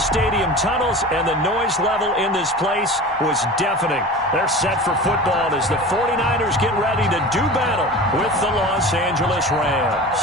stadium tunnels, and the noise level in this place was deafening. They're set for football as the 49ers get ready to do battle with the Los Angeles Rams.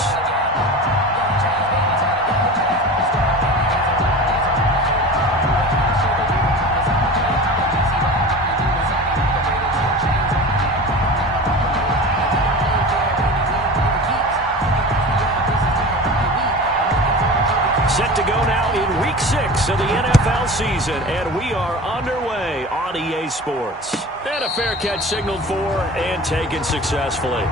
Set to go now in Week 6 of the NFL season, and we are underway on EA Sports. And a fair catch signaled for and taken successfully.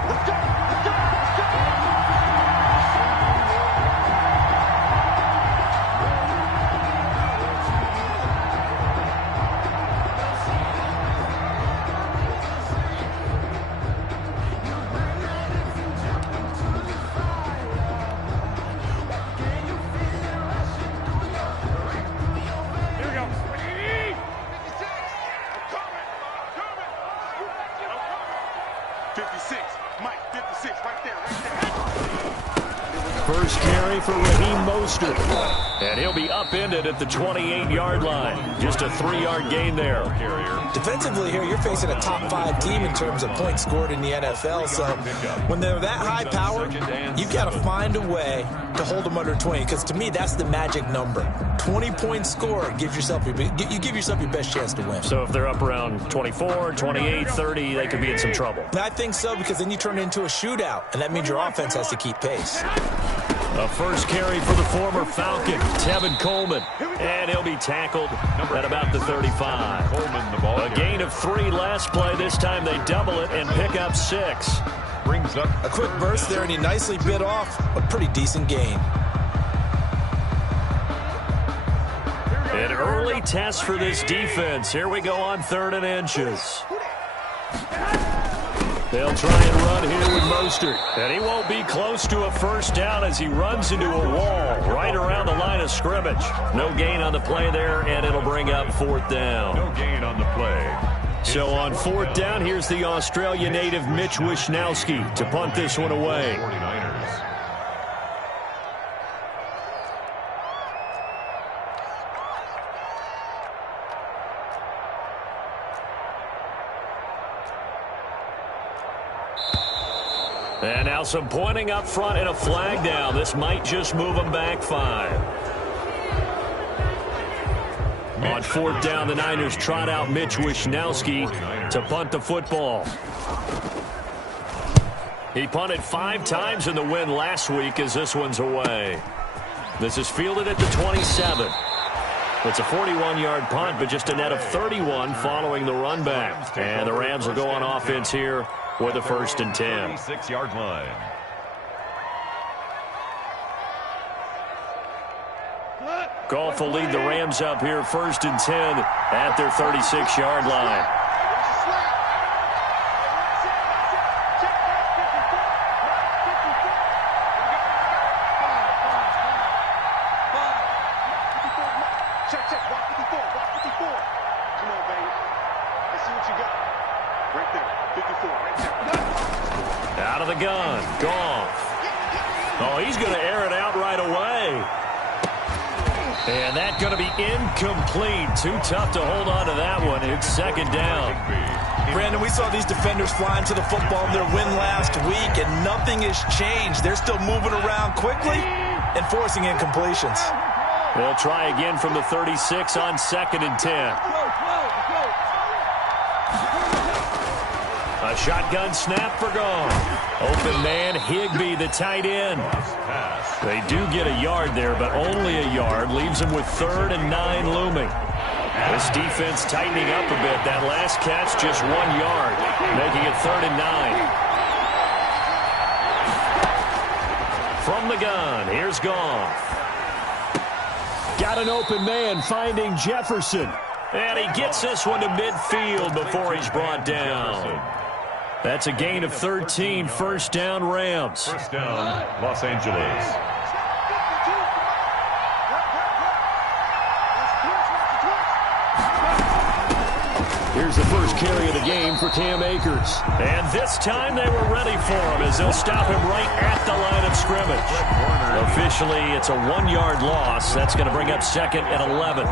First carry for Raheem Mostert. And he'll be upended at the 28-yard line. Just a 3-yard gain there. Defensively here, you're facing a top 5 team in terms of points scored in the NFL. So when they're that high powered, you've got to find a way to hold them under 20. Because to me, that's the magic number. 20-point score gives yourself you give yourself your best chance to win. So if they're up around 24, 28, 30, they could be in some trouble. I think so, because then you turn it into a shootout, and that means your offense has to keep pace. A first carry for the former Falcon, Tevin Coleman. And he'll be tackled at about the 35. A gain of 3 last play. This time they double it and pick up 6. Brings up a quick burst there, and he nicely bit off a pretty decent gain. An early test for this defense. Here we go on 3rd and inches. They'll try and run here with Mostert. And he won't be close to a first down as he runs into a wall right around the line of scrimmage. No gain on the play there, and it'll bring up 4th down. No gain on the play. So on 4th down, here's the Australia native Mitch Wishnowsky to punt this one away. 49ers. And now some pointing up front and a flag down. This might just move them back 5. On 4th down, the Niners trot out Mitch Wishnowsky to punt the football. He punted 5 times in the win last week as this one's away. This is fielded at the 27. It's a 41-yard punt, but just a net of 31 following the run back. And the Rams will go on offense here with a 1st and 10. 36-yard line. Goff will lead the Rams up here 1st and 10 at their 36-yard line. Out of the gun, Goff. Oh, he's going to air it out right away. And that's going to be incomplete. Too tough to hold on to that one. It's 2nd down. Brandon, we saw these defenders flying to the football in their win last week, and nothing has changed. They're still moving around quickly and forcing incompletions. They'll try again from the 36 on 2nd and 10. A shotgun snap for Goff. Open man, Higbee, the tight end. They do get a yard there, but only a yard. Leaves them with 3rd and 9 looming. This defense tightening up a bit. That last catch, just 1 yard, making it 3rd and 9. From the gun, here's Goff. Got an open man, finding Jefferson. And he gets this one to midfield before he's brought down. That's a gain of 13, 1st down Rams. 1st down, Los Angeles. Here's the first carry of the game for Cam Akers. And this time they were ready for him as they'll stop him right at the line of scrimmage. Officially, it's a 1-yard loss. That's going to bring up 2nd and 11.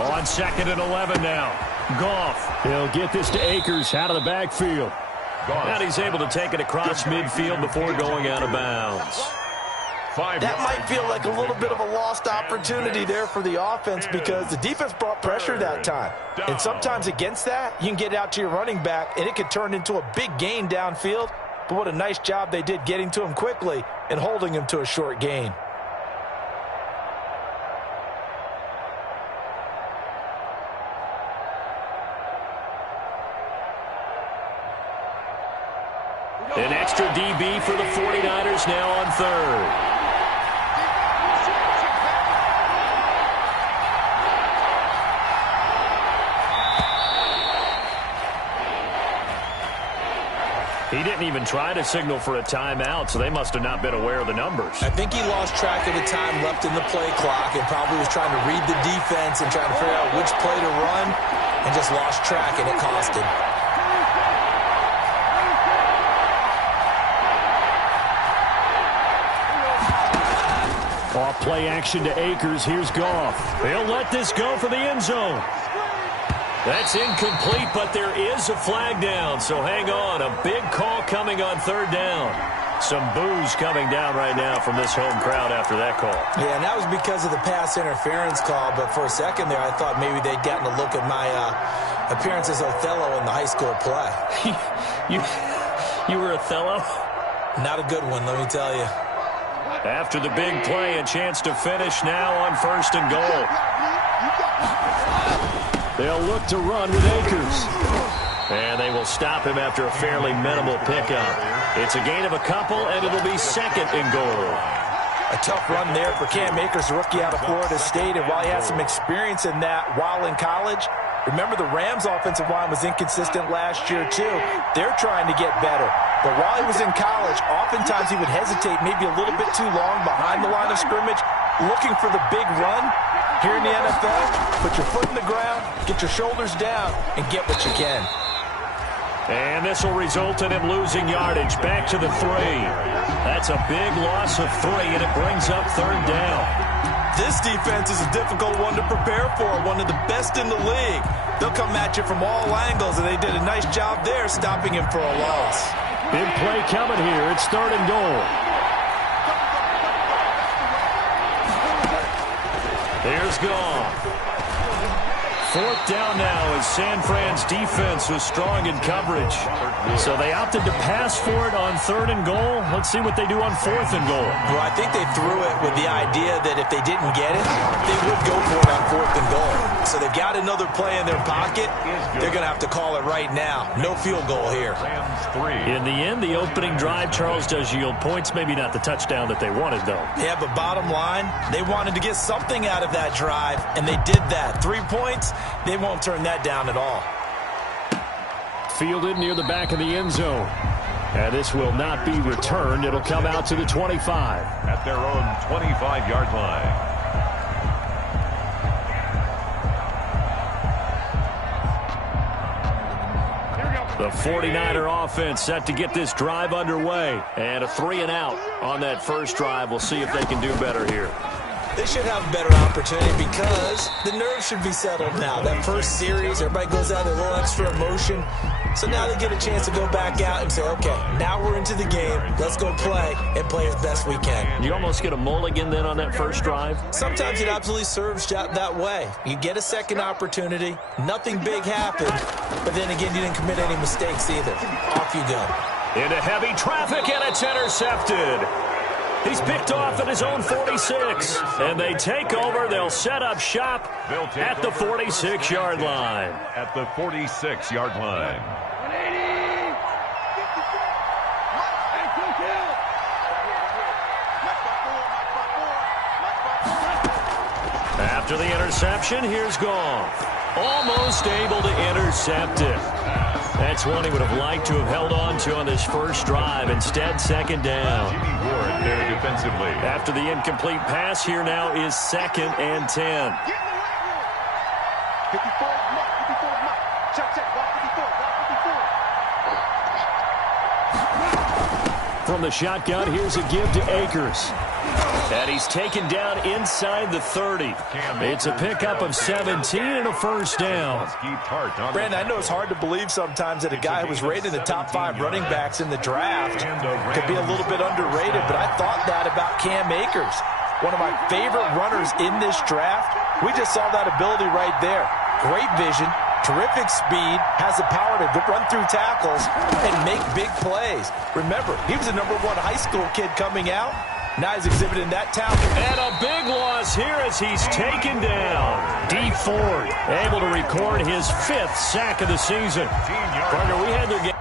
On 2nd and 11 now. Goff. He'll get this to Akers out of the backfield. And he's able to take it across midfield before going out of bounds. That might feel like a little bit of a lost opportunity there for the offense because the defense brought pressure that time. And sometimes against that, you can get out to your running back, and it could turn into a big gain downfield. But what a nice job they did getting to him quickly and holding him to a short gain. An extra DB for the 49ers now on 3rd. He didn't even try to signal for a timeout, so they must have not been aware of the numbers. I think he lost track of the time left in the play clock and probably was trying to read the defense and trying to figure out which play to run and just lost track, and it cost him. Off play action to Akers. Here's Goff. He'll let this go for the end zone. That's incomplete, but there is a flag down, so hang on. A big call coming on 3rd down. Some boos coming down right now from this home crowd after that call. Yeah, and that was because of the pass interference call, but for a second there, I thought maybe they'd gotten a look at my appearance as Othello in the high school play. You were Othello? Not a good one, let me tell you. After the big play, a chance to finish now on 1st and goal. They'll look to run with Akers. And they will stop him after a fairly minimal pickup. It's a gain of a couple, and it'll be 2nd and goal. A tough run there for Cam Akers, a rookie out of Florida State, and while he had some experience in that while in college, remember the Rams' offensive line was inconsistent last year too. They're trying to get better. But while he was in college, oftentimes he would hesitate maybe a little bit too long behind the line of scrimmage, looking for the big run. Here in the NFL, put your foot in the ground, get your shoulders down, and get what you can. And this will result in him losing yardage back to the 3. That's a big loss of 3, and it brings up 3rd down. This defense is a difficult one to prepare for, one of the best in the league. They'll come at you from all angles, and they did a nice job there stopping him for a loss. Big play coming here. It's 3rd and goal. Here's Goff. 4th down now as San Fran's defense was strong in coverage. So they opted to pass for it on 3rd and goal. Let's see what they do on 4th and goal. Well, I think they threw it with the idea that if they didn't get it, they would go for it on 4th and goal. So they've got another play in their pocket. They're going to have to call it right now. No field goal here. In the end, the opening drive, Charles, does yield points. Maybe not the touchdown that they wanted, though. Yeah, but bottom line, they wanted to get something out of that drive, and they did that. 3 points, they won't turn that down at all. Fielded near the back of the end zone. And this will not be returned. It'll come out to the 25. At their own 25-yard line. The 49er offense set to get this drive underway. And a 3-and-out on that first drive. We'll see if they can do better here. They should have a better opportunity because the nerves should be settled now. That first series, everybody goes out with a little extra emotion. So now they get a chance to go back out and say, okay, now we're into the game. Let's go play and play as best we can. You almost get a mulligan then on that first drive? Sometimes it absolutely serves that way. You get a second opportunity. Nothing big happened. But then again, you didn't commit any mistakes either. Off you go. Into heavy traffic, and it's intercepted. He's picked off at his own 46. And they take over. They'll set up shop at the 46-yard line. At the 46-yard line. After the interception, here's Goff. Almost able to intercept it. That's one he would have liked to have held on to on this first drive. Instead, second down. There defensively. After the incomplete pass, here now is 2nd and 10. From the shotgun, here's a give to Akers. And he's taken down inside the 30. It's a pickup of 17 and a first down. Brandon, I know it's hard to believe sometimes that a guy who was rated in the top 5 running backs in the draft could be a little bit underrated, but I thought that about Cam Akers. One of my favorite runners in this draft. We just saw that ability right there. Great vision, terrific speed, has the power to run through tackles and make big plays. Remember, he was a #1 high school kid coming out. Now he's exhibiting that talent. And a big loss here as he's taken down. D. Ford able to record his 5th sack of the season. Partner, we had their game.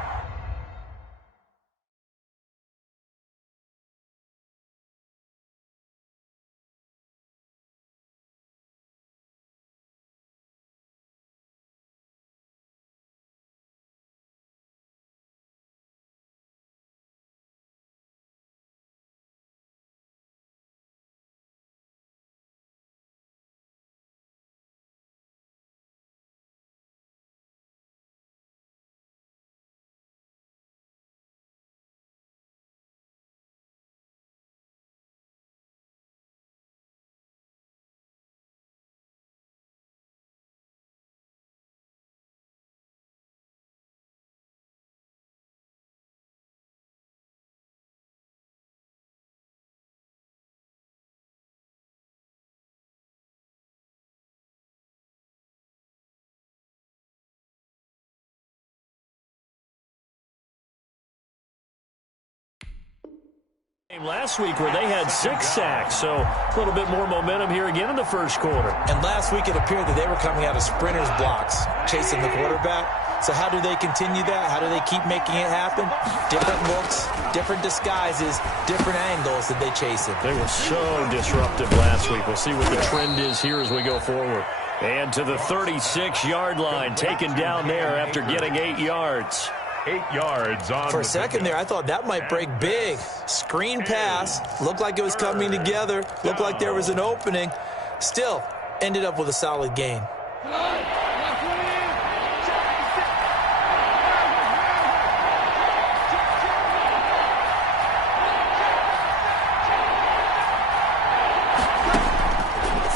Last week where they had 6 sacks, so a little bit more momentum here again in the first quarter. And last week it appeared that they were coming out of sprinters blocks, chasing the quarterback. So how do they continue that? How do they keep making it happen? Different looks, different disguises, different angles that they chase it. They were so disruptive last week. We'll see what the trend is here as we go forward. And to the 36-yard line, taken down there after getting 8 yards. 8 yards on. For a second there, I thought that might break big. Screen pass. Looked like it was coming together. Looked like there was an opening. Still, ended up with a solid gain.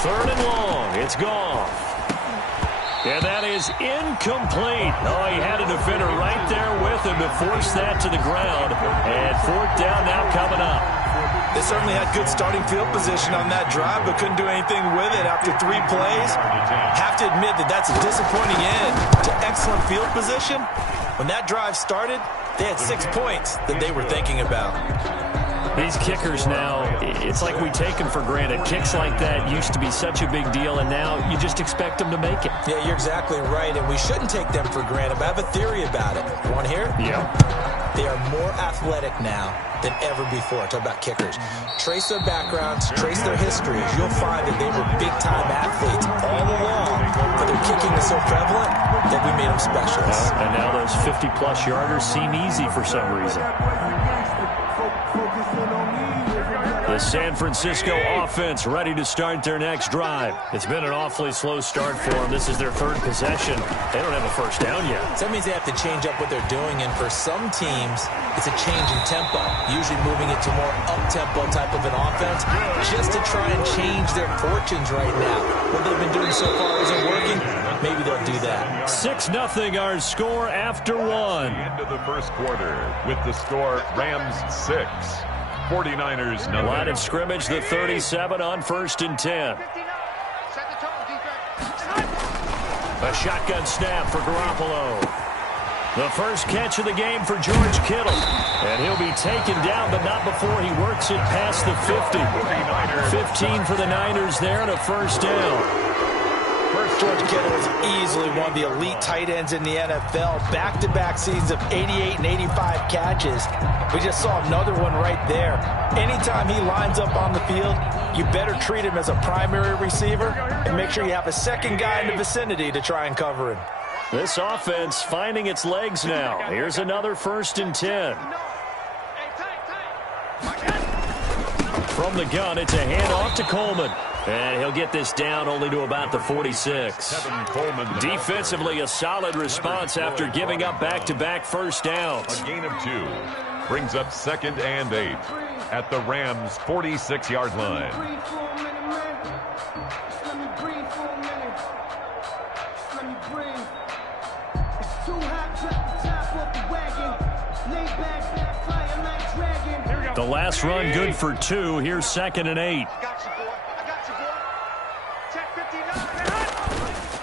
Third and long. It's Goff. And that is incomplete. Oh, he had a defender right there with him to force that to the ground. And 4th down now coming up. They certainly had good starting field position on that drive, but couldn't do anything with it after 3 plays. Have to admit that that's a disappointing end to excellent field position. When that drive started, they had 6 points that they were thinking about. These kickers now, it's like we take them for granted. Kicks like that used to be such a big deal, and now you just expect them to make it. Yeah, you're exactly right, and we shouldn't take them for granted, but I have a theory about it. You want to hear it? Yeah. They are more athletic now than ever before. Talk about kickers. Trace their backgrounds, trace their histories. You'll find that they were big-time athletes all along, but their kicking is so prevalent that we made them specialists. And now those 50-plus yarders seem easy for some reason. The San Francisco offense ready to start their next drive. It's been an awfully slow start for them. This is their 3rd possession. They don't have a first down yet. So that means they have to change up what they're doing, and for some teams, it's a change in tempo, usually moving it to more up-tempo type of an offense, just to try and change their fortunes right now. What they've been doing so far isn't working. Maybe they'll do that. 6-0 our score after 1. End of the first quarter with the score Rams 6. 49ers nothing. Line of scrimmage, the 37 on 1st and 10. A shotgun snap for Garoppolo. The first catch of the game for George Kittle. And he'll be taken down, but not before he works it past the 50. 15 for the Niners there and a first down. George Kittle is easily one of the elite tight ends in the NFL. Back-to-back seasons of 88 and 85 catches. We just saw another one right there. Anytime he lines up on the field, you better treat him as a primary receiver and make sure you have a second guy in the vicinity to try and cover him. This offense finding its legs now. Here's another 1st and 10. From the gun, it's a handoff to Coleman. And he'll get this down only to about the 46. Defensively, a solid response after giving up back-to-back first downs. A gain of 2 brings up 2nd and 8 at the Rams' 46-yard line. The last run good for 2. Here's 2nd and 8.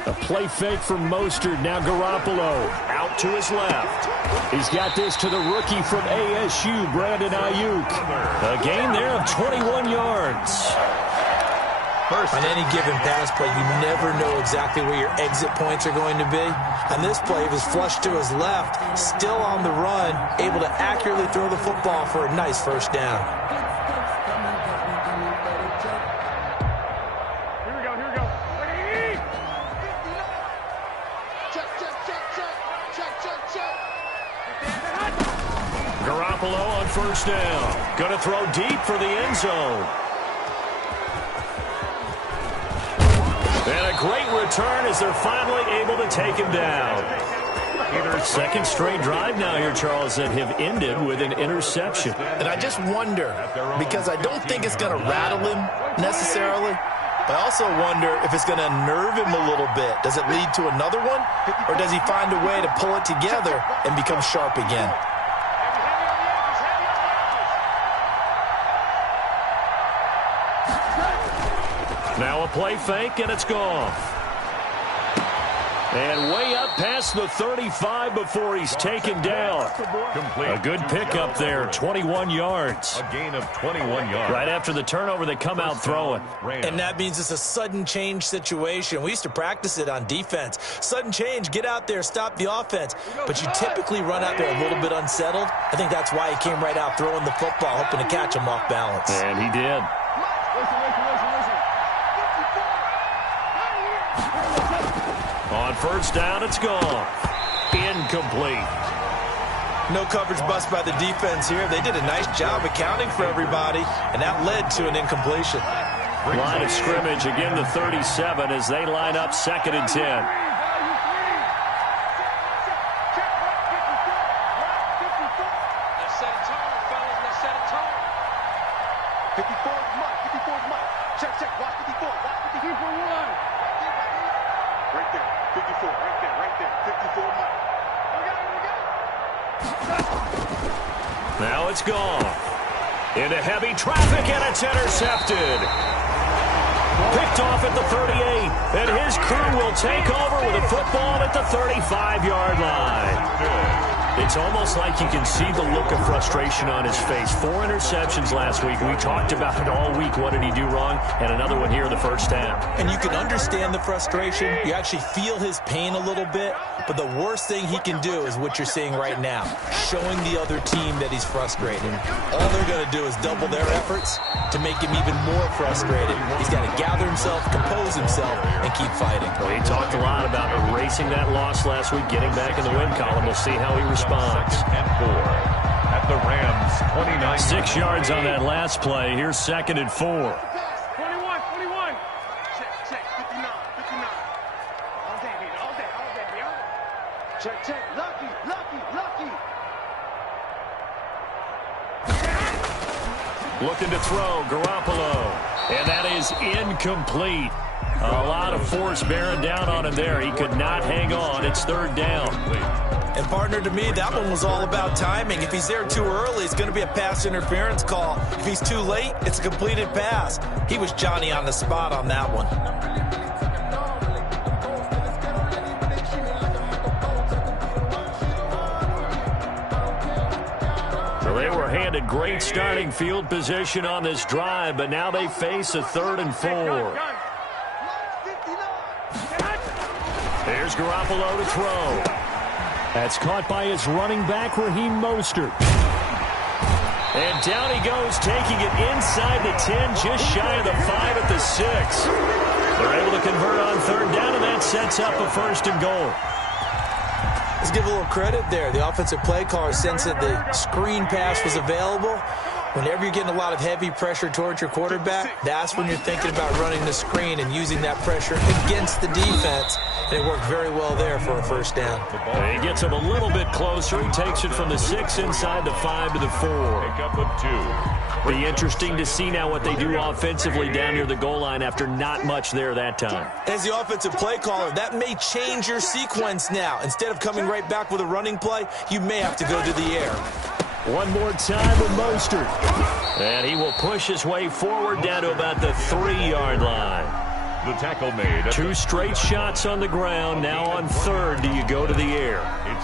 A play fake from Mostert. Now Garoppolo out to his left. He's got this to the rookie from ASU, Brandon Ayuk. A gain there of 21 yards. On any given pass play, you never know exactly where your exit points are going to be. On this play, he was flushed to his left, still on the run, able to accurately throw the football for a nice first down. Here we go. Garoppolo on first down. Going to throw deep for the end zone. And a great return as they're finally able to take him down. Second straight drive now here, Charles, that have ended with an interception. And I just wonder, because I don't think it's going to rattle him necessarily. I also wonder if it's going to unnerve him a little bit. Does it lead to another one? Or does he find a way to pull it together and become sharp again? Now a play fake, and it's gone. And way up past the 35 before he's taken down. Complete. A good pickup there, 21 yards. A gain of 21 yards. Right after the turnover, they come out throwing. And that means it's a sudden change situation. We used to practice it on defense. Sudden change, get out there, stop the offense. But you typically run out there a little bit unsettled. I think that's why he came right out throwing the football, hoping to catch him off balance. And he did. On first down, it's gone. Incomplete. No coverage bust by the defense here. They did a nice job accounting for everybody, and that led to an incompletion. Line of scrimmage, again the 37 as they line up 2nd and 10. Now it's gone. Into heavy traffic, and it's intercepted. Picked off at the 38, and his crew will take over with a football at the 35-yard line. It's almost like you can see the look of frustration on his face. 4 interceptions last week. We talked about it all week. What did he do wrong? And another one here in the first half. And you can understand the frustration. You actually feel his pain a little bit. But the worst thing he can do is what you're seeing right now, showing the other team that he's frustrated. All they're going to do is double their efforts to make him even more frustrated. He's got to gather himself, compose himself, and keep fighting. Well, he talked a lot about erasing that loss last week, getting back in the win column. We'll see how he responds. And 4 at the Rams' 29. 6 yards on that last play. Here's 2nd and 4. 21. Check, 59. All day, baby. Check. Lucky. Looking to throw, Garoppolo. And that is incomplete. A lot of force bearing down on him there. He could not hang on. It's 3rd down. And partner, to me, that one was all about timing. If he's there too early, it's going to be a pass interference call. If he's too late, it's a completed pass. He was Johnny on the spot on that one. Well, they were handed great starting field position on this drive, but now they face a 3rd and 4. Here's Garoppolo to throw. That's caught by his running back, Raheem Mostert. And down he goes, taking it inside the 10, just shy of the 5 at the 6. They're able to convert on 3rd down, and that sets up a 1st and goal. Let's give a little credit there. The offensive play caller sensed that the screen pass was available. Whenever you're getting a lot of heavy pressure towards your quarterback, that's when you're thinking about running the screen and using that pressure against the defense. And it worked very well there for a 1st down. He gets him a little bit closer. He takes it from the 6 inside the 5 to the 4. Pickup of 2. Be interesting to see now what they do offensively down near the goal line after not much there that time. As the offensive play caller, that may change your sequence now. Instead of coming right back with a running play, you may have to go to the air. One more time with Mostert. And he will push his way forward down to about the 3-yard line. The tackle made. 2 straight shots on the ground. Now on 3rd, do you go to the air?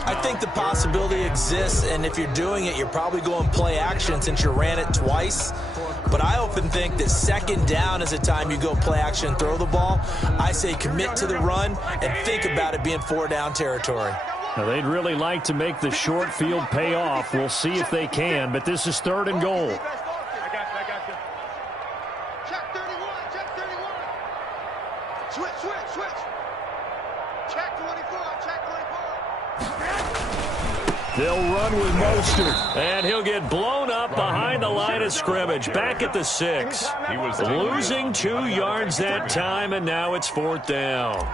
I think the possibility exists, and if you're doing it, you're probably going play action since you ran it twice. But I often think that 2nd down is a time you go play action and throw the ball. I say commit to the run and think about it being 4-down territory. Now, they'd really like to make the short field pay off. We'll see if they can, but this is 3rd and goal. I got you. Check 31, check 31. Switch. Check 24, check 24. They'll run with Mostert, and he'll get blown up behind the line of scrimmage. Back at the 6. He was losing 2 yards that time, and now it's 4th down.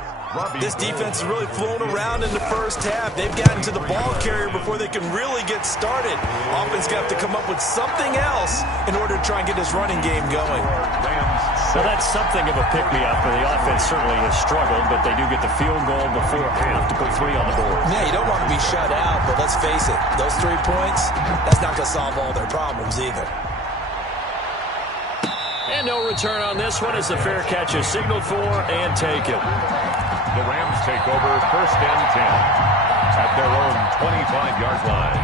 This defense has really flown around in the 1st half. They've gotten to the ball carrier before they can really get started. Offense got to come up with something else in order to try and get this running game going. Well, that's something of a pick-me-up, and the offense certainly has struggled, but they do get the field goal before half to put 3 on the board. Yeah, you don't want to be shut out, but let's face it, those 3 points, that's not going to solve all their problems either. And no return on this one as the fair catch is signaled for and taken. The Rams take over 1st and 10 at their own 25-yard line.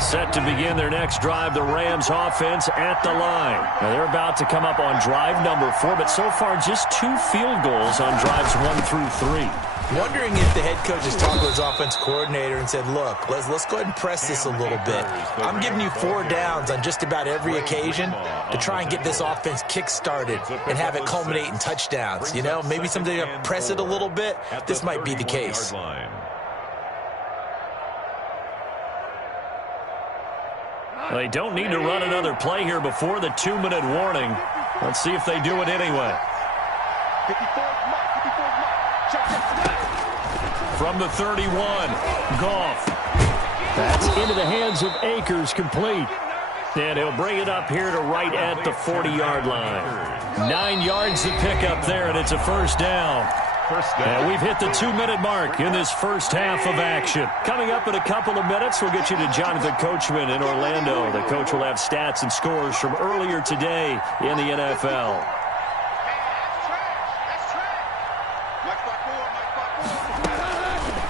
Set to begin their next drive, the Rams offense at the line. Now they're about to come up on drive number 4, but so far just 2 field goals on drives 1 through 3. Wondering if the head coach has talked to his offense coordinator and said, look, let's go ahead and press this a little bit. I'm giving you 4 downs on just about every occasion to try and get this offense kick-started and have it culminate in touchdowns. You know, maybe someday you press it a little bit. This might be the case. They don't need to run another play here before the 2-minute warning. Let's see if they do it anyway. From the 31, Goff. That's into the hands of Akers, complete. And he'll bring it up here to right at the 40-yard line. 9 yards to pick up there, and it's a 1st down. And we've hit the 2-minute mark in this 1st half of action. Coming up in a couple of minutes, we'll get you to Jonathan Coachman in Orlando. The coach will have stats and scores from earlier today in the NFL.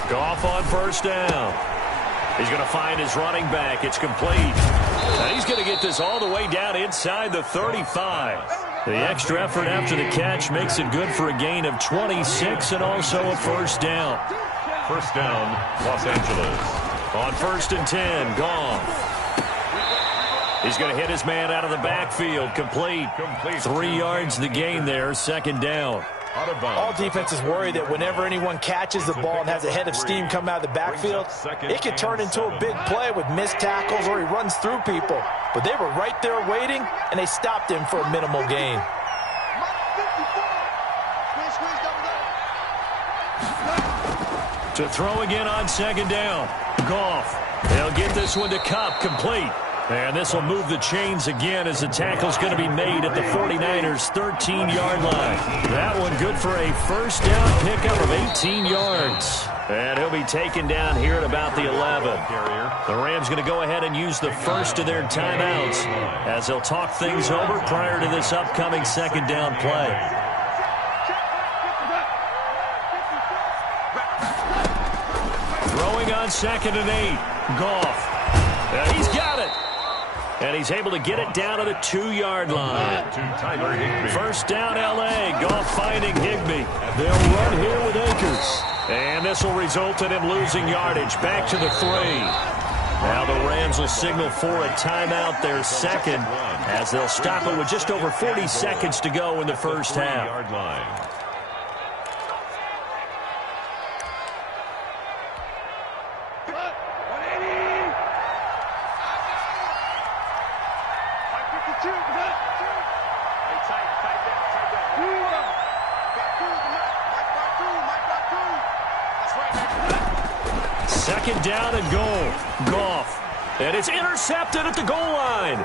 Goff on 1st down. He's going to find his running back. It's complete. And he's going to get this all the way down inside the 35. The extra effort after the catch makes it good for a gain of 26 and also a 1st down. 1st down, Los Angeles. On 1st and 10, Goff. He's going to hit his man out of the backfield. Complete. 3 yards the gain there, 2nd down. All defenses worry that whenever anyone catches the ball and has a head of steam come out of the backfield, it can turn into a big play with missed tackles or he runs through people. But they were right there waiting, and they stopped him for a minimal gain. To throw again on 2nd down. Goff. They'll get this one to Kupp, complete. And this will move the chains again as the tackle's going to be made at the 49ers' 13-yard line. That one good for a 1st down pickup of 18 yards. And he'll be taken down here at about the 11. The Rams going to go ahead and use the first of their timeouts as they'll talk things over prior to this upcoming 2nd down play. on 2nd and 8. Goff. He's got it. And he's able to get it down to the 2-yard line. First down, L.A. Goff finding Higbee. They'll run here with Akers. And this will result in him losing yardage. Back to the 3. Now the Rams will signal for a timeout, their second, as they'll stop it with just over 40 seconds to go in the first half. Second down and goal. Goff. And it's intercepted at the goal line.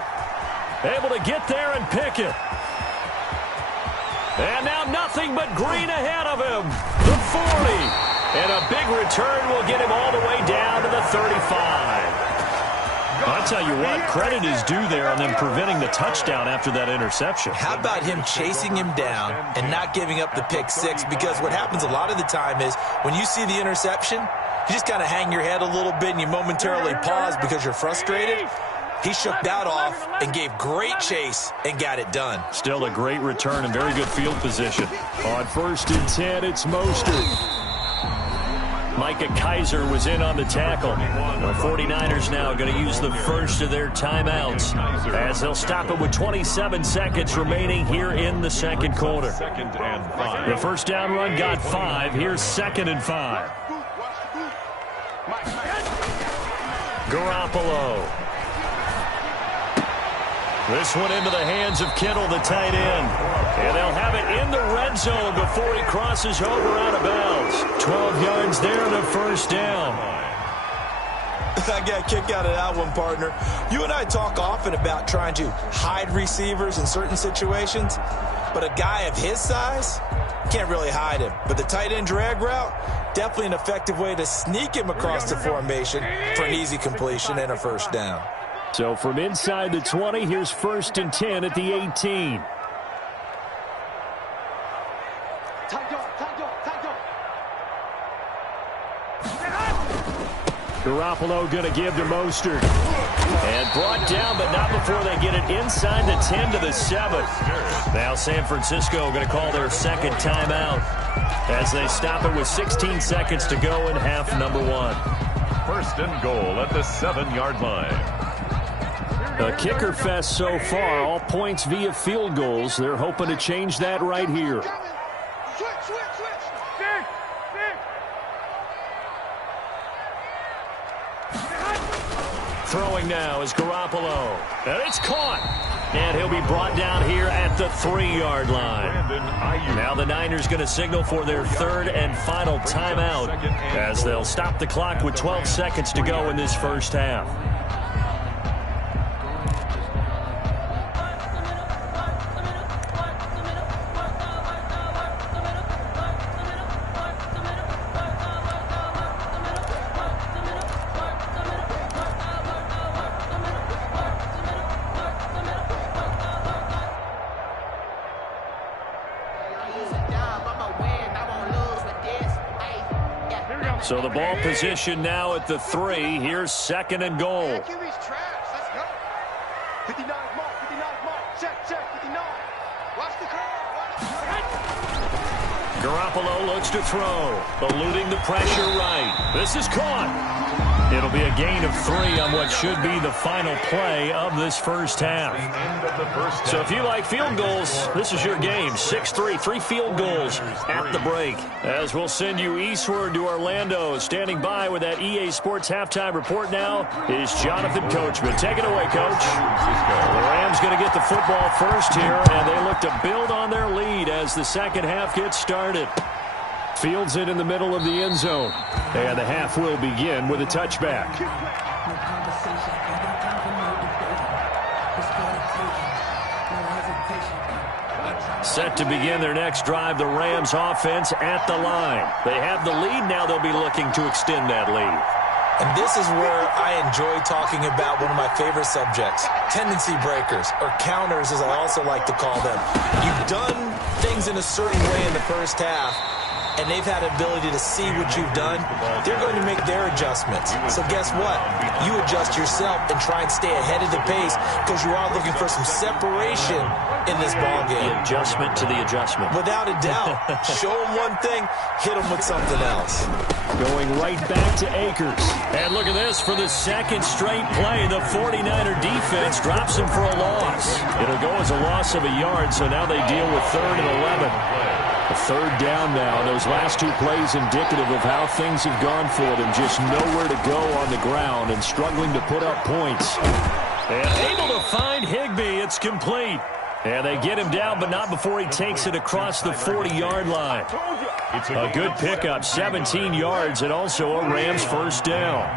Able to get there and pick it. And now nothing but green ahead of him. The 40. And a big return will get him all the way down to the 35. I'll tell you what, credit is due there on them preventing the touchdown after that interception. How about him chasing him down and not giving up the pick six? Because what happens a lot of the time is when you see the interception, you just kind of hang your head a little bit and you momentarily pause because you're frustrated. He shook that off and gave great chase and got it done. Still a great return and very good field position. On 1st and 10, it's Mostert. Micah Kaiser was in on the tackle. The 49ers now going to use the first of their timeouts as they'll stop it with 27 seconds remaining here in the second quarter. The first down run got 5. Here's 2nd and 5. Garoppolo. This one into the hands of Kittle, the tight end. And they'll have it in the red zone before he crosses over out of bounds. 12 yards there and a first down. I got a kick out of that one, partner. You and I talk often about trying to hide receivers in certain situations, but a guy of his size can't really hide him. But the tight end drag route, definitely an effective way to sneak him across the formation for an easy completion and a first down. So from inside the 20, here's 1st and 10 at the 18. Garoppolo going to give to Mostert. And brought down, but not before they get it inside the 10 to the 7. Now San Francisco going to call their second timeout as they stop it with 16 seconds to go in half number 1. 1st and goal at the 7-yard line. A kicker fest so far, all points via field goals. They're hoping to change that right here. Throwing now is Garoppolo. And it's caught. And he'll be brought down here at the 3-yard line. Now the Niners going to signal for their 3rd and final timeout as they'll stop the clock with 12 seconds to go in this first half. So the ball position now at the 3. Here's 2nd and goal. Let's go. 59 mark, 59 mark. Check, 59. Watch the crowd. Garoppolo looks to throw. Eluding the pressure right. This is caught. It'll be a gain of 3 on what should be the final play of this first half. So if you like field goals, this is your game. 6-3, 3 field goals at the break. As we'll send you eastward to Orlando. Standing by with that EA Sports halftime report now is Jonathan Coachman. Take it away, Coach. The Rams going to get the football first here, and they look to build on their lead as the second half gets started. Fields it in the middle of the end zone. And the half will begin with a touchback. Set to begin their next drive, the Rams offense at the line. They have the lead. Now they'll be looking to extend that lead. And this is where I enjoy talking about one of my favorite subjects, tendency breakers, or counters as I also like to call them. You've done things in a certain way in the first half. and they've had an ability to see what you've done, they're going to make their adjustments. So guess what? You adjust yourself and try and stay ahead of the pace because you are looking for some separation in this ball game. The adjustment to the adjustment. Without a doubt. Show them one thing, hit them with something else. Going right back to Akers. And look at this for the second straight play. The 49er defense drops him for a loss. It'll go as a loss of a yard, so now they deal with 3rd and 11. A 3rd down now. Those last 2 plays indicative of how things have gone for them. Just nowhere to go on the ground and struggling to put up points. And able to find Higbee. It's complete. And they get him down, but not before he takes it across the 40-yard line. A good pickup, 17 yards, and also a Rams first down.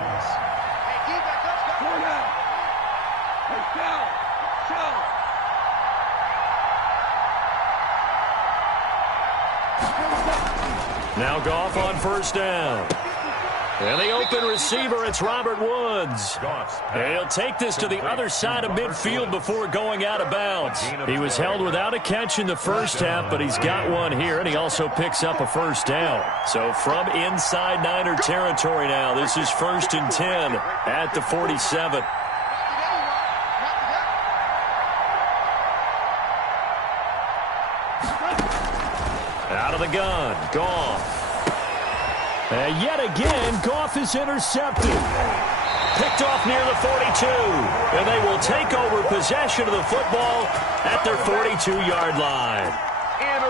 Now Goff on first down. And the open receiver, it's Robert Woods. And he'll take this to the other side of midfield before going out of bounds. He was held without a catch in the first half, but he's got one here, and he also picks up a first down. So from inside Niner territory now, this is 1st and 10 at the 47. Out of the gun, Goff. And yet again, Goff is intercepted. Picked off near the 42. And they will take over possession of the football at their 42-yard line.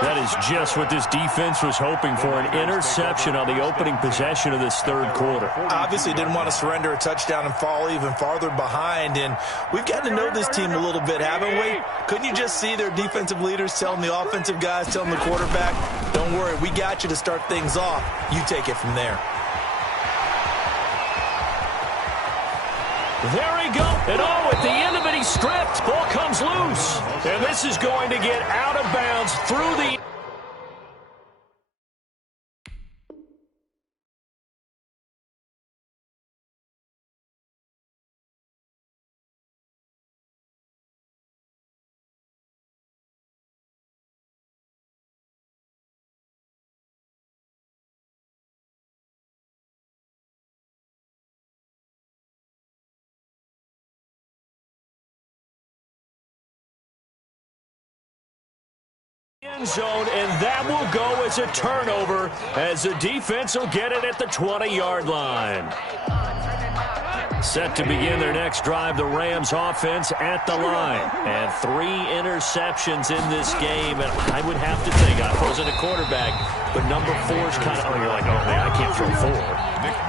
That is just what this defense was hoping for, an interception on the opening possession of this 3rd quarter. Obviously didn't want to surrender a touchdown and fall even farther behind, and we've gotten to know this team a little bit, haven't we? Couldn't you just see their defensive leaders telling the offensive guys, telling the quarterback, don't worry, we got you to start things off. You take it from there. There he goes. And at the end of it, he's stripped. Ball comes loose. And this is going to get out of bounds through the... end zone, and that will go as a turnover as the defense will get it at the 20-yard line. Set to begin their next drive, the Rams offense at the line. And 3 interceptions in this game, and I would have to think, I wasn't a quarterback, but number 4 is kind of, you're like, oh man, I can't throw 4.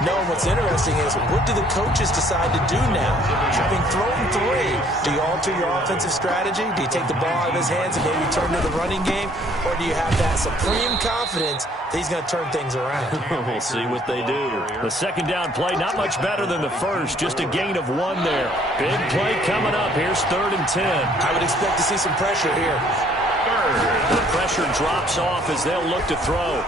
No, and what's interesting is, what do the coaches decide to do now? Having thrown 3, do you alter your offensive strategy? Do you take the ball out of his hands and maybe turn to the running game? Or do you have that supreme confidence that he's going to turn things around? We'll see what they do. The second down play, not much better than the first. Just a gain of 1 there. Big play coming up. Here's 3rd and 10. I would expect to see some pressure here. The pressure drops off as they'll look to throw.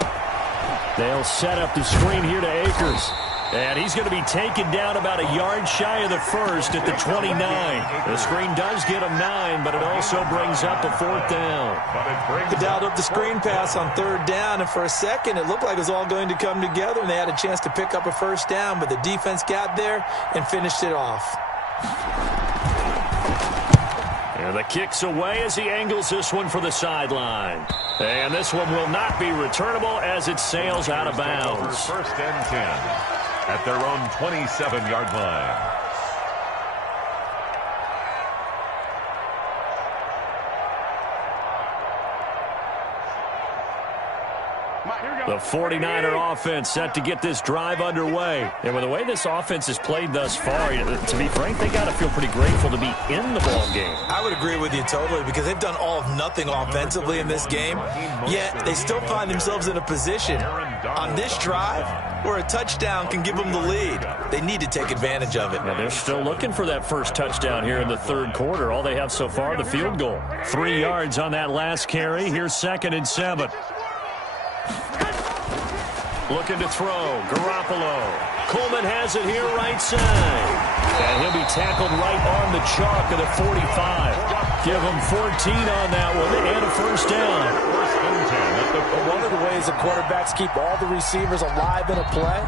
They'll set up the screen here to Akers. And he's going to be taken down about a yard shy of the first at the 29. The screen does get him 9, but it also brings up a 4th down. They dialed up the screen pass on 3rd down, and for a second it looked like it was all going to come together, and they had a chance to pick up a first down, but the defense got there and finished it off. And the kick's away as he angles this one for the sideline. And this one will not be returnable as it sails out of bounds. 1st and 10 at their own 27-yard line. The 49er offense set to get this drive underway. And with the way this offense has played thus far, to be frank, they got to feel pretty grateful to be in the ball game. I would agree with you totally, because they've done all of nothing offensively in this game, yet they still find themselves in a position on this drive where a touchdown can give them the lead. They need to take advantage of it. Now they're still looking for that first touchdown here in the 3rd quarter. All they have so far, the field goal. 3 yards on that last carry. Here's 2nd and 7. Looking to throw. Garoppolo. Coleman has it here right side. And he'll be tackled right on the chalk of the 45. Give him 14 on that one and a first down. 1st and 10 at One of the ways the quarterbacks keep all the receivers alive in a play,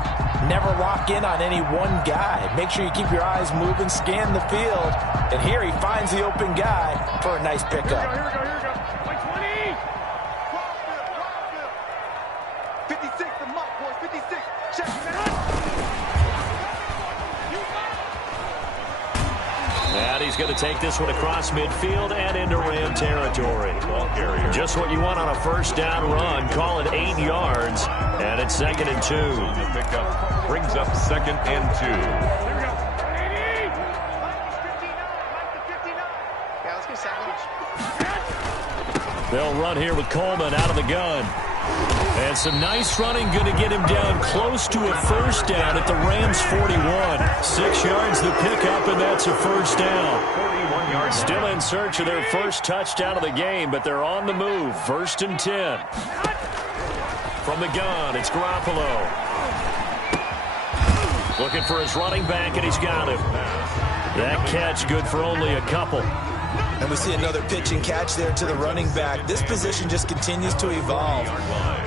never lock in on any one guy. Make sure you keep your eyes moving, scan the field, and here he finds the open guy for a nice pickup. Here we go. Play 20. 56, the mark, boys. 56. Check it out. And he's going to take this one across midfield and into Ram territory. Just what you want on a first down run. Call it 8 yards, and it's 2nd and 2. The pickup brings up 2nd and 2. Here we go. 80. Yeah, let's get sandwich. They'll run here with Coleman out of the gun. And some nice running, going to get him down close to a first down at the Rams 41. 6 yards the pickup, and that's a first down. 41 yards. Still in search of their first touchdown of the game, but they're on the move. 1st and 10. From the gun, it's Garoppolo. Looking for his running back, and he's got him. That catch good for only a couple. And we see another pitch and catch there to the running back. This position just continues to evolve.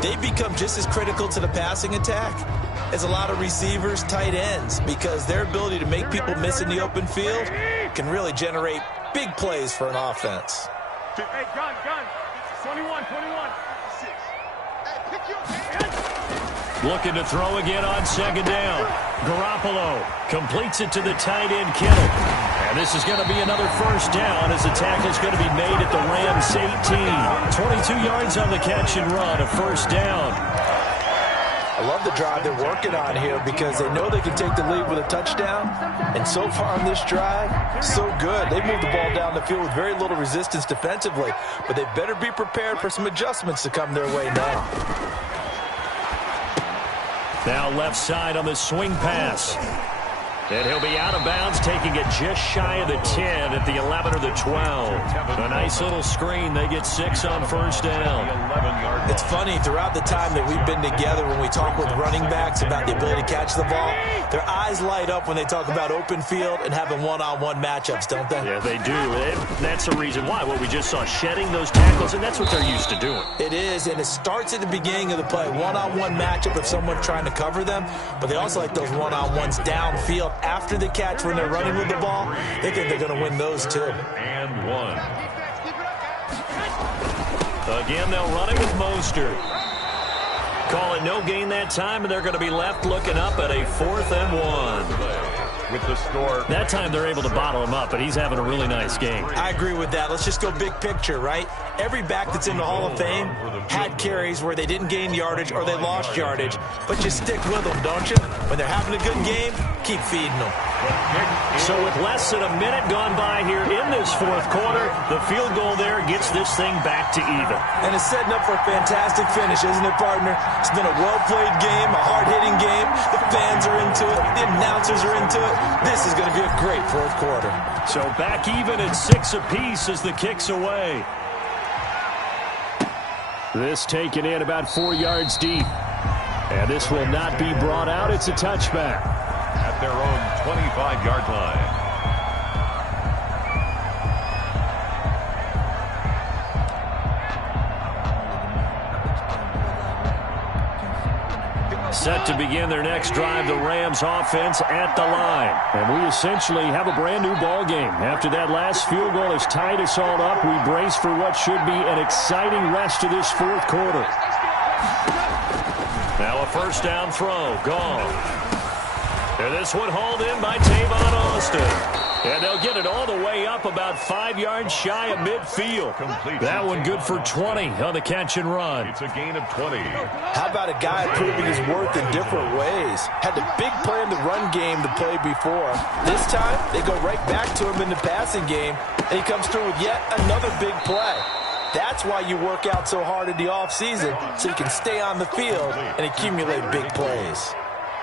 They become just as critical to the passing attack as a lot of receivers, tight ends, because their ability to make people miss in the open field can really generate big plays for an offense. Hey, gun. 21. 56. Hey, pick your hands. Looking to throw again on 2nd down. Garoppolo completes it to the tight end, Kittle. And this is going to be another first down as the tackle's going to be made at the Rams 18. 22 yards on the catch and run, a first down. I love the drive they're working on here because they know they can take the lead with a touchdown. And so far on this drive, so good. They moved the ball down the field with very little resistance defensively. But they better be prepared for some adjustments to come their way now. Now left side on the swing pass. And he'll be out of bounds, taking it just shy of the 10 at the 11 or the 12. A nice little screen. They get 6 on first down. It's funny, throughout the time that we've been together, when we talk with running backs about the ability to catch the ball, their eyes light up when they talk about open field and having one-on-one matchups, don't they? Yeah, they do. And that's the reason why. What we just saw, shedding those tackles, and that's what they're used to doing. It is, and it starts at the beginning of the play. One-on-one matchup if someone's trying to cover them, but they also like those one-on-ones downfield after the catch when they're running with the ball. They think they're going to win those too. And 1. Again, they'll run it with Mostert. Call it no gain that time, and they're going to be left looking up at a 4th and 1. With the score. That time they're able to bottle him up, but he's having a really nice game. I agree with that. Let's just go big picture, right? Every back that's in the Hall of Fame had carries where they didn't gain yardage or they lost yardage, but you stick with them, don't you? When they're having a good game, keep feeding them. So with less than a minute gone by here in this 4th quarter, the field goal there gets this thing back to even. And it's setting up for a fantastic finish, isn't it, partner? It's been a well-played game, a hard-hitting game. The fans are into it. The announcers are into it. This is going to be a great 4th quarter. So back even at 6 apiece as the kick's away. This taken in about 4 yards deep. And this will not be brought out. It's a touchback. At their own 25-yard line. Set to begin their next drive, the Rams offense at the line. And we essentially have a brand new ball game. After that last field goal has tied us all up, we brace for what should be an exciting rest of this 4th quarter. Now a first down throw, gone. And this one hauled in by Tavon Austin. And they'll get it all the way up about 5 yards shy of midfield. That one good for 20 on the catch and run. It's a gain of 20. How about a guy proving his worth in different ways? Had the big play in the run game to play before. This time, they go right back to him in the passing game, and he comes through with yet another big play. That's why you work out so hard in the offseason, so you can stay on the field and accumulate big plays.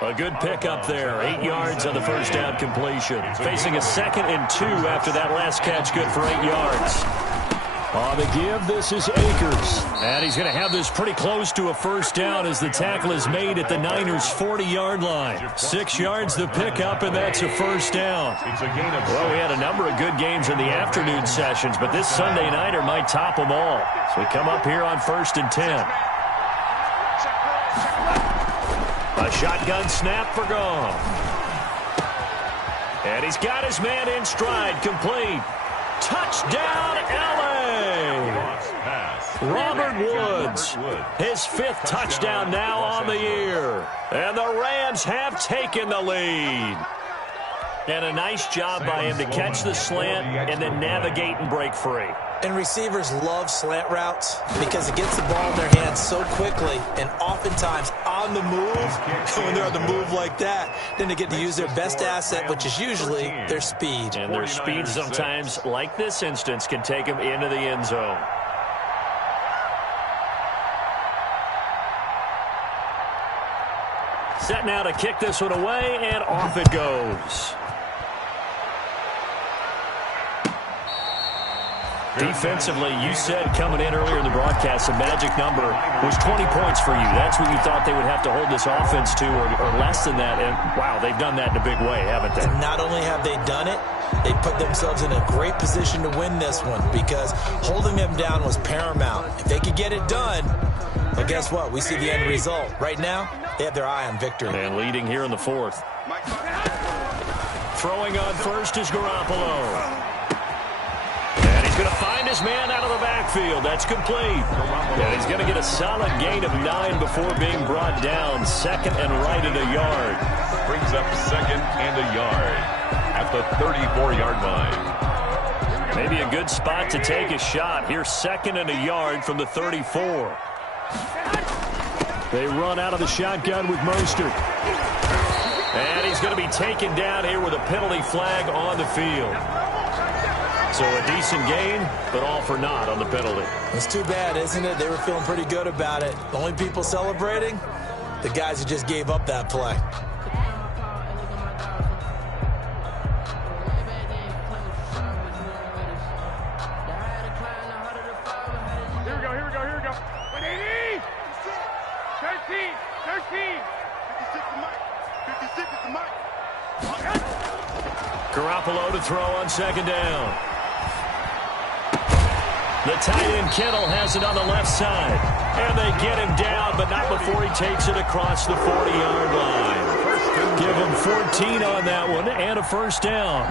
A good pickup there. 8 yards on the first down completion. Facing a 2nd and 2 after that last catch. Good for 8 yards. On the give, this is Akers. And he's going to have this pretty close to a first down as the tackle is made at the Niners' 40-yard line. 6 yards the pickup, and that's a first down. It's a gain of Well, we had a number of good games in the afternoon sessions, but this Sunday nighter might top them all. So we come up here on 1st and 10. A shotgun snap for Goff. And he's got his man in stride, complete. Touchdown, L.A. Robert Woods, his 5th touchdown now on the year. And the Rams have taken the lead. And a nice job by him to catch the slant and then navigate and break free. And receivers love slant routes because it gets the ball in their hands so quickly and oftentimes on the move. And when they're on the move like that, then they get to use their best asset, which is usually their speed. And their speed sometimes, like this instance, can take them into the end zone. Set now to kick this one away, and off it goes. Defensively, you said coming in earlier in the broadcast, the magic number was 20 points for you. That's what you thought they would have to hold this offense to, or less than that. And, wow, they've done that in a big way, haven't they? And not only have they done it, they put themselves in a great position to win this one because holding them down was paramount. If they could get it done, well, guess what? We see the end result. Right now, they have their eye on victory. And leading here in the 4th. Throwing on first is Garoppolo. He's going to find his man out of the backfield. That's complete. And he's going to get a solid gain of 9 before being brought down. 2nd and right at a yard. Brings up 2nd and a yard at the 34-yard line. Maybe a good spot to take a shot. Here's 2nd and a yard from the 34. They run out of the shotgun with Mostert. And he's going to be taken down here with a penalty flag on the field. So a decent gain, but all for naught on the penalty. It's too bad, isn't it? They were feeling pretty good about it. The only people celebrating, the guys who just gave up that play. Here we go. 180! 13! 56 to Mike. 56 to Mike. Garoppolo to throw on 2nd down. The tight end Kittle has it on the left side. And they get him down, but not before he takes it across the 40-yard line. Give him 14 on that one and a first down.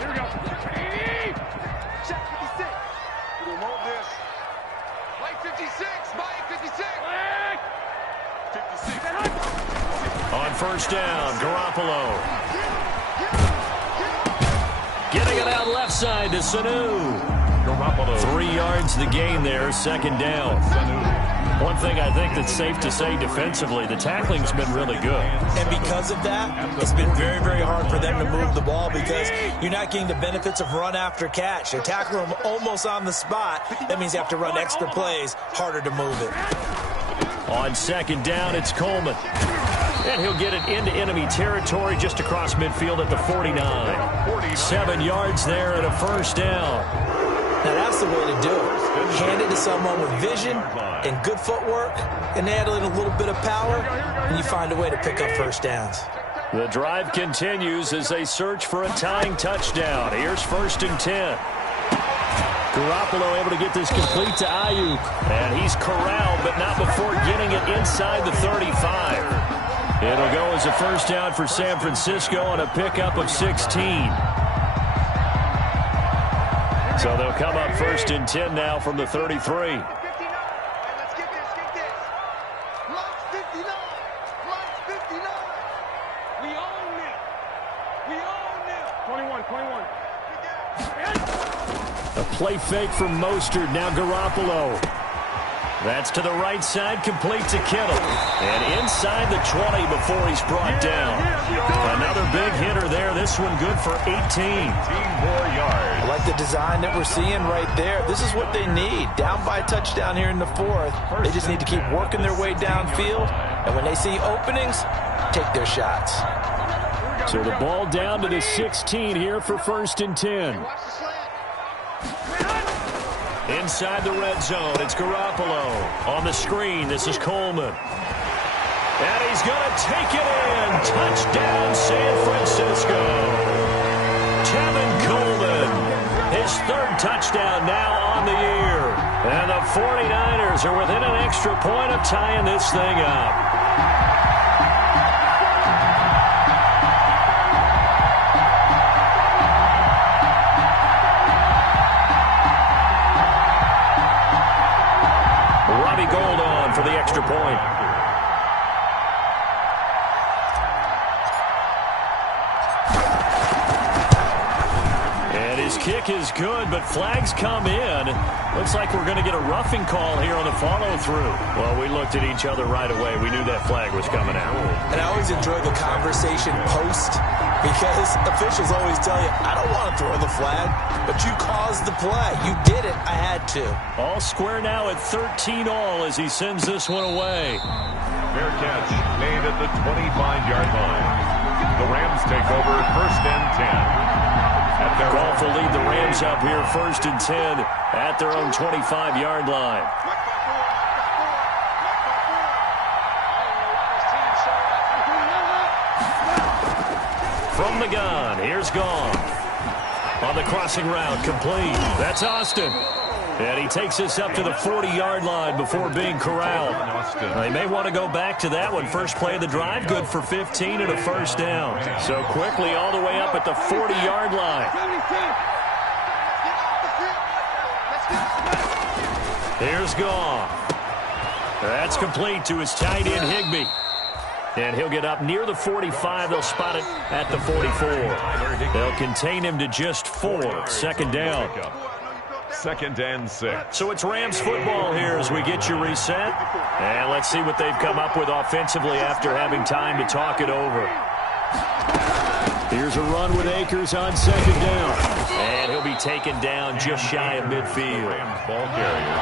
Here we go. 80! Check 56. We remote this. Mike 56. Mike 56. 56. On first down, Garoppolo. Getting it out left side to Sanu. Garoppolo. 3 yards the gain there, 2nd down. One thing I think that's safe to say defensively, the tackling's been really good. And because of that, it's been very, very hard for them to move the ball because you're not getting the benefits of run after catch. They tackle them almost on the spot. That means you have to run extra plays, harder to move it. On 2nd down, it's Coleman. And he'll get it into enemy territory just across midfield at the 49. 7 yards there and a first down. Now, that's the way to do it. Hand it to someone with vision and good footwork, and add in a little bit of power, and you find a way to pick up first downs. The drive continues as they search for a tying touchdown. Here's 1st and 10. Garoppolo able to get this complete to Ayuk. And he's corralled, but not before getting it inside the 35. It'll go as a first down for San Francisco on a pickup of 16. So they'll come up 1st and 10 now from the 33. Let's get this. Mike's 59. Mike's 59. We own it. 21. A play fake from Mostert. Now Garoppolo. That's to the right side, complete to Kittle. And inside the 20 before he's brought down. Another big hitter there. This one good for 18. 18 more yards. I like the design that we're seeing right there. This is what they need. Down by a touchdown here in the 4th. They just need to keep working their way downfield. And when they see openings, take their shots. So the ball down to the 16 here for 1st and 10. Watch the slant. Inside the red zone, it's Garoppolo. On the screen, this is Coleman. And he's going to take it in. Touchdown, San Francisco. Tevin Coleman third touchdown now on the year. And the 49ers are within an extra point of tying this thing up. Gold on for the extra point. And his kick is good, but flags come in. Looks like we're going to get a roughing call here on the follow-through. Well, we looked at each other right away. We knew that flag was coming out. And I always enjoy the conversation post, because officials always tell you, I don't want to throw the flag, but you caused the play. You did it. I had to. All square now at 13-all as he sends this one away. Fair catch made at the 25-yard line. The Rams take over 1st and 10. Goff will lead the Rams up here 1st and 10 at their own 25-yard line. From the gun, here's Goff. On the crossing route, complete. That's Austin. And he takes this up to the 40-yard line before being corralled. They may want to go back to that one. First play of the drive, good for 15 and a first down. So quickly all the way up at the 40-yard line. Here's Goff. That's complete to his tight end, Higbee. And he'll get up near the 45. They'll spot it at the 44. They'll contain him to just 4. 2nd down. 2nd and 6. So it's Rams football here as we get you reset. And let's see what they've come up with offensively after having time to talk it over. Here's a run with Akers on 2nd down. And he'll be taken down just shy of midfield. Rams ball carrier.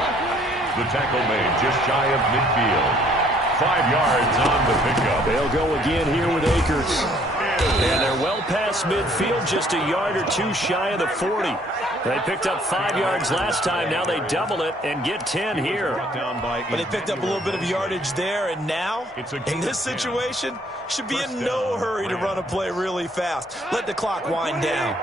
The tackle made just shy of midfield. 5 yards on the pickup. They'll go again here with Akers. And they're well past midfield, just a yard or two shy of the 40. They picked up 5 yards last time. Now they double it and get 10 here. But they picked up a little bit of yardage there, and now, in this situation, should be in no hurry to run a play really fast. Let the clock wind down.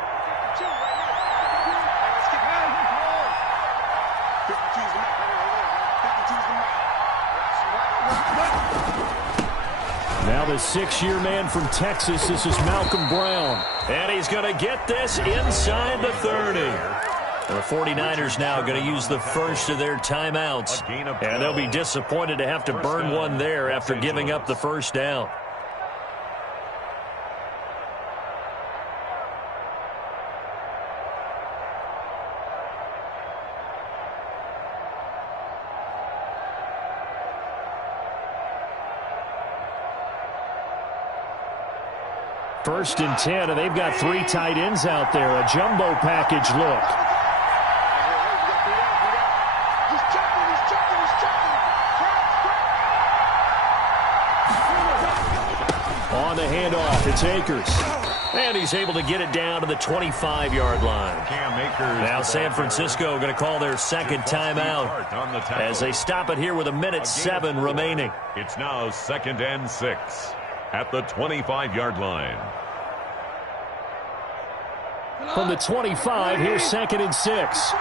Now the 6-year man from Texas, this is Malcolm Brown. And he's going to get this inside the 30. The 49ers now going to use the first of their timeouts. And they'll be disappointed to have to burn one there after giving up the first down. First and 10, and they've got 3 tight ends out there. A jumbo package look. On the handoff, it's Akers. And he's able to get it down to the 25-yard line. Now San Francisco going to call their 2nd timeout as they stop it here with 1:07 remaining. It's now 2nd and 6 at the 25-yard line. From the 25, here's 2nd and 6.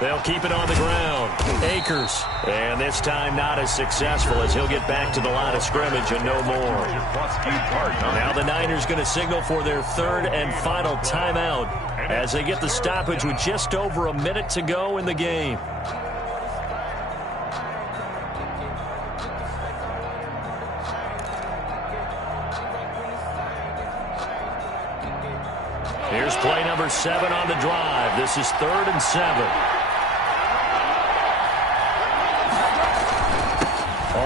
They'll keep it on the ground. Akers. And this time not as successful as he'll get back to the line of scrimmage and no more. Now the Niners going to signal for their 3rd and final timeout as they get the stoppage with just over a minute to go in the game. Here's play number 7 on the drive. This is 3rd and 7.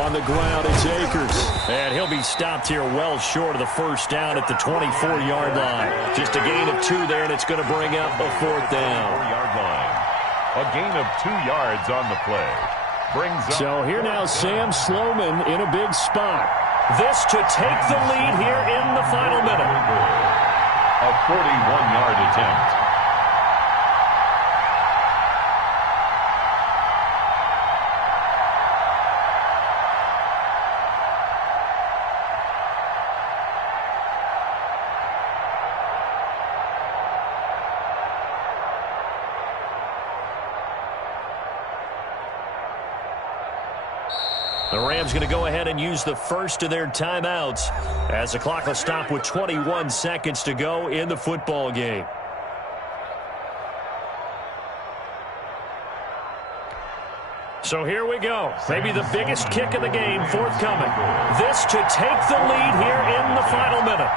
On the ground, it's Akers. And he'll be stopped here well short of the first down at the 24-yard line. Just a gain of 2 there, and it's going to bring up a 4th down. 4-yard line. A gain of 2 yards on the play. Brings up. So here now, Sam Sloman in a big spot. This to take the lead here in the final minute. A 41-yard attempt. The Rams going to go ahead and use the first of their timeouts as the clock will stop with 21 seconds to go in the football game. So here we go. Maybe the biggest kick of the game forthcoming. This to take the lead here in the final minute.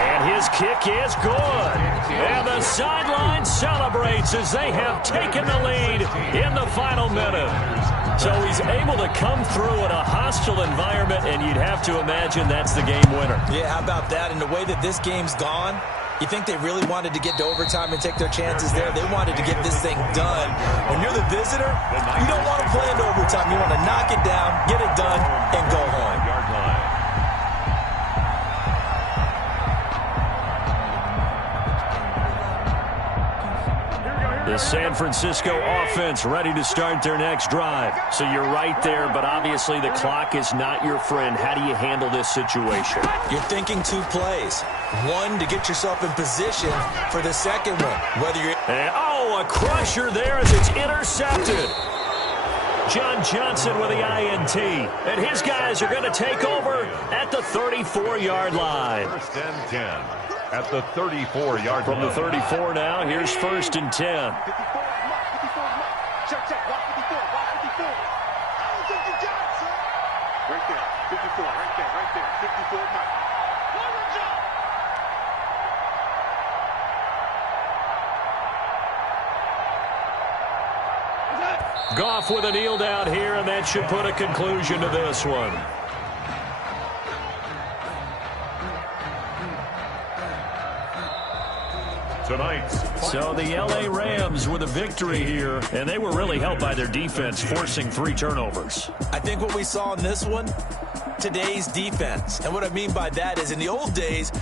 And his kick is good. And the sideline celebrates as they have taken the lead in the final minute. So he's able to come through in a hostile environment, and you'd have to imagine that's the game winner. Yeah, how about that? And the way that this game's gone, you think they really wanted to get to overtime and take their chances there? They wanted to get this thing done. When you're the visitor, you don't want to play into overtime. You want to knock it down, get it done, and go home. The San Francisco offense ready to start their next drive. So you're right there, but obviously the clock is not your friend. How do you handle this situation? You're thinking 2 plays. One, to get yourself in position for the second one. Whether you're... Oh, a crusher there as it's intercepted. John Johnson with the INT. And his guys are going to take over at the 34-yard line. First and 10 at the 34-yard line. From the 34 now, here's first and 10. 54, check, block 54, Johnson. Right there, 54, right there, 54 mark. Goff with a kneel down here, and that should put a conclusion to this one. So the L.A. Rams with a victory here, and they were really helped by their defense, forcing 3 turnovers. I think what we saw in this one, today's defense. And what I mean by that is in the old days,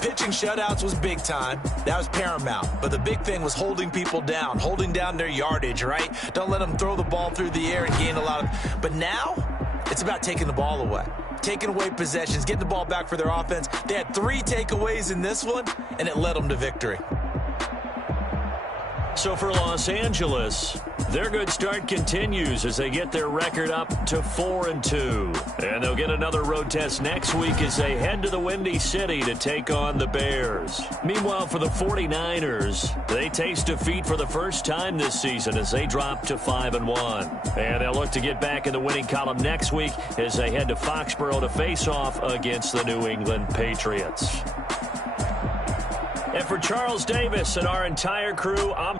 pitching shutouts was big time. That was paramount. But the big thing was holding people down, holding down their yardage, right? Don't let them throw the ball through the air and gain a lot of... But now, it's about taking the ball away. Taking away possessions, getting the ball back for their offense. They had 3 takeaways in this one, and it led them to victory. So for Los Angeles, their good start continues as they get their record up to 4-2. And they'll get another road test next week as they head to the Windy City to take on the Bears. Meanwhile, for the 49ers, they taste defeat for the first time this season as they drop to 5-1. And they'll look to get back in the winning column next week as they head to Foxborough to face off against the New England Patriots. And for Charles Davis and our entire crew, I'm